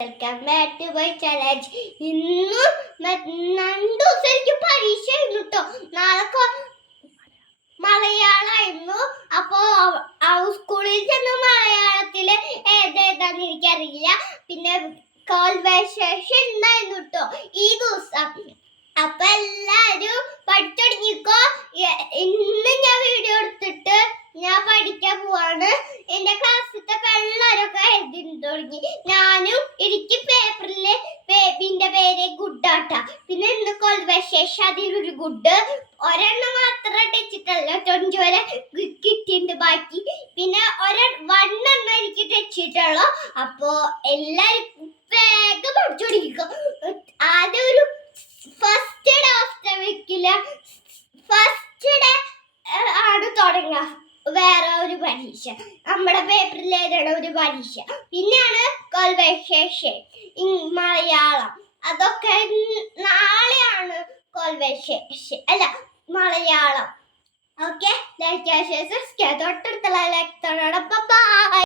Welcome back to my challenge. ഇന്നും 2 ദിവസം എനിക്ക് പരീക്ഷ ആയിരുന്നു കേട്ടോ. നാളെ മലയാളമായിരുന്നു. അപ്പോ സ്കൂളിൽ ചെന്ന് മലയാളത്തില് ഏതേതാന്ന് എനിക്കറിയില്ല. പിന്നെ കോൺവെർസേഷൻ ഉണ്ടായിരുന്നു കേട്ടോ ഈ ദിവസം. അപ്പൊ എല്ലാരും പഠിച്ചുടങ്ങിക്കോ. ഇന്ന് ഞാൻ വീഡിയോ എടുത്തിട്ട് ഞാൻ പഠിക്കാൻ പോവാണ്. എന്റെ ക്ലാസ്സിലത്തെ എല്ലാവരൊക്കെ എഴുതി തുടങ്ങി. ഞാനും എനിക്ക് പേപ്പറില് ബേബിന്റെ പേര് ഗുഡാട്ടാ. പിന്നെ ഇന്ന് കോൺവെർസേഷൻ അതിലൊരു ഗുഡ് ഒരെണ്ണം മാത്രം ടച്ചിട്ടല്ല, 20 വരെ കിട്ടിയിട്ടുണ്ട് ബാക്കി. പിന്നെ 1 എണ്ണം എനിക്ക് ടച്ചിട്ടുള്ളൂ. അപ്പോ എല്ലാരും വേഗം പഠിച്ചു തുടങ്ങിക്കോ. ആദ്യം ഒരു ഫസ്റ്റ് ഡേ ഓഫ് വെക്കില്ല, ഫസ്റ്റ് ഡേ ആണ് തുടങ്ങുക വേറെ ഒരു പരീക്ഷ. നമ്മുടെ പേപ്പറിൽ എഴുതണ ഒരു പരീക്ഷ. പിന്നെയാണ് കോൺവെർസേഷൻ മലയാളം. അതൊക്കെ നാളെയാണ് കോൺവെർസേഷൻ അല്ല മലയാളം. ഓക്കെ, ലൈക്ക് തൊട്ടടുത്തുള്ള ലൈക്ക്. ബൈ.